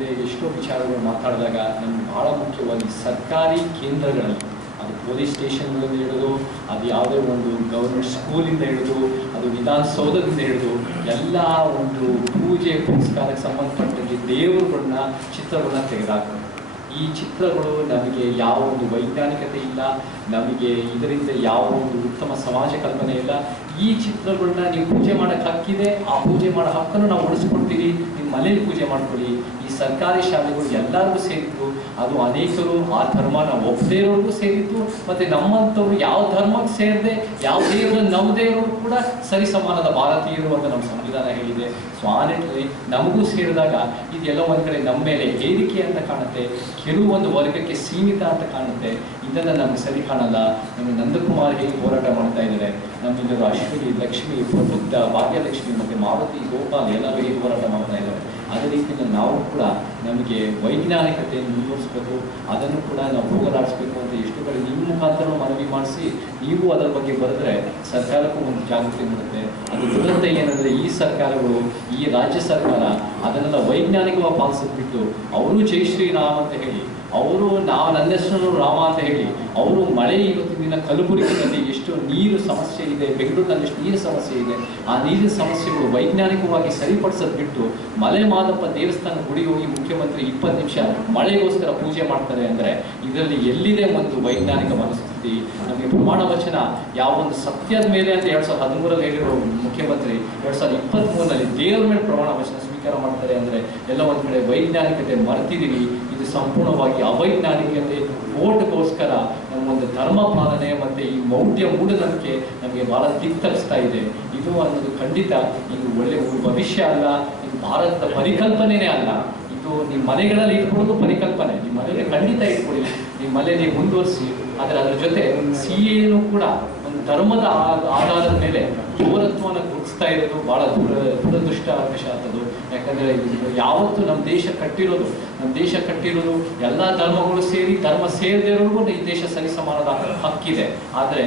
ಮುಂದೆ ಎಷ್ಟೋ ವಿಚಾರಗಳು ಮಾತಾಡಿದಾಗ ನಮ್ಗೆ ಭಾಳ ಮುಖ್ಯವಾಗಿ ಸರ್ಕಾರಿ ಕೇಂದ್ರಗಳಲ್ಲಿ, ಅದು ಪೊಲೀಸ್ ಸ್ಟೇಷನ್ಗಳಿಂದ ಹಿಡಿದು, ಅದು ಯಾವುದೇ ಒಂದು ಗೌರ್ಮೆಂಟ್ ಸ್ಕೂಲಿಂದ ಹಿಡಿದು, ಅದು ವಿಧಾನಸೌಧದಿಂದ ಹಿಡಿದು ಎಲ್ಲ ಒಂದು ಪೂಜೆ ಪುನಸ್ಕಾರಕ್ಕೆ ಸಂಬಂಧಪಟ್ಟಂಗೆ ದೇವರುಗಳನ್ನ ಚಿತ್ರಗಳನ್ನ ತೆಗೆದಾಕ್ತಾರೆ. ಈ ಚಿತ್ರಗಳು ನಮಗೆ ಯಾವ ಒಂದು ವೈಜ್ಞಾನಿಕತೆ ಇಲ್ಲ, ನಮಗೆ ಇದರಿಂದ ಯಾವ ಒಂದು ಉತ್ತಮ ಸಮಾಜ ಕಲ್ಪನೆ ಇಲ್ಲ. ಈ ಚಿತ್ರಗಳನ್ನ ನೀವು ಪೂಜೆ ಮಾಡೋಕ್ಕೆ ಹಕ್ಕಿದೆ, ಆ ಪೂಜೆ ಮಾಡೋ ಹಕ್ಕನ್ನು ನಾವು ಉಳಿಸ್ಕೊಡ್ತೀವಿ, ನಿಮ್ಮ ಮನೇಲಿ ಪೂಜೆ ಮಾಡ್ಕೊಳ್ಳಿ. ಈ ಸರ್ಕಾರಿ ಶಾಲೆಗಳು ಎಲ್ಲರಿಗೂ ಸೇರಿತ್ತು, ಅದು ಅನೇಕರು ಆ ಧರ್ಮನ ಒಪ್ಪದೇ ಇರೋರಿಗೂ ಸೇರಿತ್ತು, ಮತ್ತು ನಮ್ಮಂಥವ್ರು ಯಾವ ಧರ್ಮಕ್ಕೆ ಸೇರದೆ ಯಾವ ದೇವರನ್ನು ನಂಬದೇ ಇರೋರು ಕೂಡ ಸರಿ ಸಮಾನದ ಭಾರತೀಯರು ಅಂತ ನಮ್ಮ ಸಂವಿಧಾನ ಹೇಳಿದೆ. ಸೊ ಆ ನಿಟ್ಟಿನಲ್ಲಿ ನಮಗೂ ಸೇರಿದಾಗ ಇದೆಲ್ಲ ಒಂದು ಕಡೆ ನಮ್ಮ ಮೇಲೆ ಹೇರಿಕೆ ಅಂತ ಕಾಣುತ್ತೆ, ಕೆಲವೊಂದು ವರ್ಗಕ್ಕೆ ಸೀಮಿತ ಅಂತ ಕಾಣುತ್ತೆ. ಇದನ್ನು ನಮಗೆ ಸರಿ ಕಾಣಲ್ಲ. ನಮಗೆ ನಂದಕುಮಾರ್ ಹೇಗೆ ಹೋರಾಟ ಮಾಡ್ತಾ ಇದ್ದಾರೆ, ನಮ್ಮೆಲ್ಲರೂ ಅಶ್ವಿನಿ, ಲಕ್ಷ್ಮಿ, ಪ್ರಬುದ್ಧ, ಭಾಗ್ಯಲಕ್ಷ್ಮಿ ಮತ್ತು ಮಾರುತಿ, ಗೋಪಾಲ್ ಎಲ್ಲರೂ ಹೇಗೆ ಹೋರಾಟ ಮಾಡ್ತಾ ಇದ್ದಾರೆ, ಅದೇ ರೀತಿಯಲ್ಲಿ ನಾವು ಕೂಡ ನಮಗೆ ವೈಜ್ಞಾನಿಕತೆಯನ್ನು ಮುಂದುವರಿಸಬೇಕು, ಅದನ್ನು ಕೂಡ ನಾವು ಹೋಗಲಾಡಿಸ್ಬೇಕು ಅಂತ ಎಷ್ಟು ಕಡೆ ನಿಮ್ಮ ಮುಖಾಂತರ ಮನವಿ ಮಾಡಿಸಿ ನೀವು ಅದರ ಬಗ್ಗೆ ಬರೆದ್ರೆ ಸರ್ಕಾರಕ್ಕೂ ಒಂದು ಜಾಗೃತಿ ಮಾಡುತ್ತೆ. ಅದು ದುರಂತ ಏನಂದರೆ ಈ ಸರ್ಕಾರಗಳು, ಈ ರಾಜ್ಯ ಸರ್ಕಾರ ಅದನ್ನೆಲ್ಲ ವೈಜ್ಞಾನಿಕವಾಗಿ ಪಾಲಿಸಿಬಿಟ್ಟು ಅವರು ಜೈ ಶ್ರೀರಾಮ್ ಅಂತ ಹೇಳಿ, ಅವರು ನನ್ನ ಹೆಸರು ರಾಮ ಅಂತ ಹೇಳಿ, ಅವರು ಮಳೆ ಇವತ್ತಿನ ದಿನ ಕಲಬುರಗಿನಲ್ಲಿ ಎಷ್ಟು ನೀರು ಸಮಸ್ಯೆ ಇದೆ, ಬೆಂಗಳೂರಿನಲ್ಲಿ ಎಷ್ಟು ನೀರು ಸಮಸ್ಯೆ ಇದೆ, ಆ ನೀರಿನ ಸಮಸ್ಯೆಗಳು ವೈಜ್ಞಾನಿಕವಾಗಿ ಸರಿಪಡಿಸೋದು ಬಿಟ್ಟು ಮಲೆ ಮಾದಪ್ಪ ದೇವಸ್ಥಾನ ಗುಡಿ ಹೋಗಿ ಮುಖ್ಯಮಂತ್ರಿ 20 ನಿಮಿಷ ಮಳೆಗೋಸ್ಕರ ಪೂಜೆ ಮಾಡ್ತಾರೆ ಅಂದರೆ ಇದರಲ್ಲಿ ಎಲ್ಲಿದೆ ಒಂದು ವೈಜ್ಞಾನಿಕ ಮನಸ್ಥಿತಿ? ನಮಗೆ ಪ್ರಮಾಣ ವಚನ ಯಾವ ಒಂದು ಸತ್ಯದ ಮೇಲೆ ಅಂತ 2013ರಲ್ಲಿ ಹೇಳಿರೋ ಮುಖ್ಯಮಂತ್ರಿ 2023ರಲ್ಲಿ ದೇವರ ಮೇಲೆ ಪ್ರಮಾಣ ವಚನ ಸ್ವೀಕಾರ ಮಾಡ್ತಾರೆ ಅಂದರೆ ಎಲ್ಲ ಒಂದು ಕಡೆ ವೈಜ್ಞಾನಿಕತೆ ಮರ್ತಿದ್ದೀವಿ. ಇದು ಸಂಪೂರ್ಣವಾಗಿ ಅವೈಜ್ಞಾನಿಕತೆ, ಓಟ್ಗೋಸ್ಕರ ನಮ್ಮೊಂದು ಧರ್ಮ ಪಾಲನೆ ಮತ್ತು ಈ ಮೌಢ್ಯ ಮೂಢನಂಬಿಕೆ ನಮಗೆ ಭಾಳ ದಿಕ್ತರಿಸ್ತಾ ಇದೆ. ಇದು ಅನ್ನೋದು ಖಂಡಿತ ಇದು ಒಳ್ಳೆಯ ಭವಿಷ್ಯ ಅಲ್ಲ, ಇದು ಭಾರತದ ಪರಿಕಲ್ಪನೆಯೇ ಅಲ್ಲ. ಇದು ನಿಮ್ಮ ಮನೆಗಳಲ್ಲಿ ಇಟ್ಕೊಳ್ಳೋದು ಪರಿಕಲ್ಪನೆ, ನಿಮ್ಮ ಮನೆಯಲ್ಲಿ ಖಂಡಿತ ಇಟ್ಕೊಳ್ಳಿ, ನಿಮ್ಮ ಮನೆಯಲ್ಲಿ ಮುಂದುವರಿಸಿ. ಆದರೆ ಅದರ ಜೊತೆ CAನು ಕೂಡ ಒಂದು ಧರ್ಮದ ಆಧಾರದ ಮೇಲೆ ಪೌರತ್ವವನ್ನು ಗುರುತಿಸ್ತಾ ಇರೋದು ಭಾಳ ದುರದೃಷ್ಟ ಅವಕಾಶದ್ದು. ಯಾಕಂದರೆ ಯಾವತ್ತು ನಮ್ಮ ದೇಶ ಕಟ್ಟಿರೋದು ಎಲ್ಲ ಧರ್ಮಗಳು ಸೇರಿ, ಧರ್ಮ ಸೇರದೇ ಇರೋರಿಗೂ ಈ ದೇಶ ಸರಿ ಸಮಾನದ ಹಕ್ಕಿದೆ. ಆದರೆ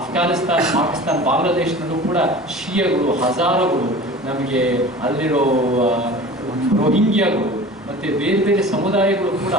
ಅಫ್ಘಾನಿಸ್ತಾನ್, ಪಾಕಿಸ್ತಾನ್, ಬಾಂಗ್ಲಾದೇಶದಲ್ಲೂ ಕೂಡ ಶಿಯಗಳು, ಹಜಾರಗಳು, ನಮಗೆ ಅಲ್ಲಿರೋ ರೋಹಿಂಗ್ಯಾಗಳು ಮತ್ತು ಬೇರೆ ಬೇರೆ ಸಮುದಾಯಗಳು ಕೂಡ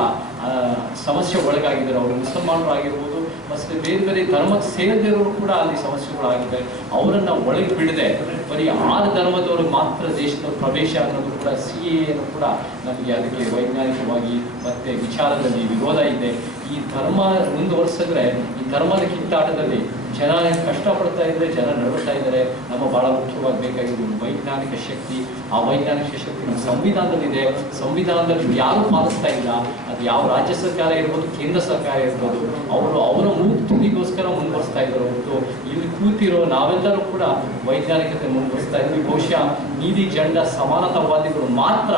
ಸಮಸ್ಯೆ ಒಳಗಾಗಿದ್ದಾರೆ. ಅವರು ಮುಸಲ್ಮಾನರು ಆಗಿರ್ಬೋದು, ಮತ್ತು ಬೇರೆ ಬೇರೆ ಧರ್ಮಕ್ಕೆ ಸೇರಿದವರು ಕೂಡ ಅಲ್ಲಿ ಸಮಸ್ಯೆಗಳಾಗಿದೆ. ಅವರನ್ನು ಒಳಗೆ ಬಿಡದೆ ಬರೀ 6 ಧರ್ಮದವರು ಮಾತ್ರ ದೇಶದ ಪ್ರವೇಶ ಅನ್ನೋದು ಕೂಡ CAನು ಕೂಡ ನಮಗೆ ಅದಕ್ಕೆ ವೈಜ್ಞಾನಿಕವಾಗಿ ಮತ್ತು ವಿಚಾರದಲ್ಲಿ ವಿರೋಧ ಇದೆ. ಈ ಧರ್ಮ ಮುಂದುವರಿಸಿದ್ರೆ ಈ ಧರ್ಮದ ಕಿತ್ತಾಟದಲ್ಲಿ ಜನ ಕಷ್ಟಪಡ್ತಾ ಇದ್ದಾರೆ, ಜನ ನಡುತ್ತಾ ಇದ್ದಾರೆ. ನಮ್ಮ ಭಾಳ ಮುಖ್ಯವಾಗಿ ಬೇಕಾಗಿದ್ದು ವೈಜ್ಞಾನಿಕ ಶಕ್ತಿ. ಆ ವೈಜ್ಞಾನಿಕ ಶಕ್ತಿ ನಮ್ಮ ಸಂವಿಧಾನದಲ್ಲಿದೆ. ಸಂವಿಧಾನದಲ್ಲಿ ಯಾರೂ ಪಾಲಿಸ್ತಾ ಇಲ್ಲ. ಅದು ಯಾವ ರಾಜ್ಯ ಸರ್ಕಾರ ಇರ್ಬೋದು, ಕೇಂದ್ರ ಸರ್ಕಾರ ಇರ್ಬೋದು, ಅವರ ತುದಿಗೋಸ್ಕರ ಮುಂದುವರಿಸ್ತಾ ಇದ್ದಾರೆ ಹೊರತು ಇಲ್ಲಿ ಕೂತಿರೋ ನಾವೆಲ್ಲರೂ ಕೂಡ ವೈಜ್ಞಾನಿಕತೆ ಮುಂದುವರಿಸ್ತಾ ಇದ್ವಿ. ಬಹುಶಃ ನೀಲಿ ಜಂಡ ಸಮಾನತಾವಾದಿಗಳು ಮಾತ್ರ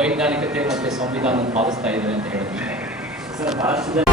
ವೈಜ್ಞಾನಿಕತೆ ಮತ್ತು ಸಂವಿಧಾನ ಪಾಲಿಸ್ತಾ ಇದ್ದಾರೆ ಅಂತ ಹೇಳ್ತೀನಿ.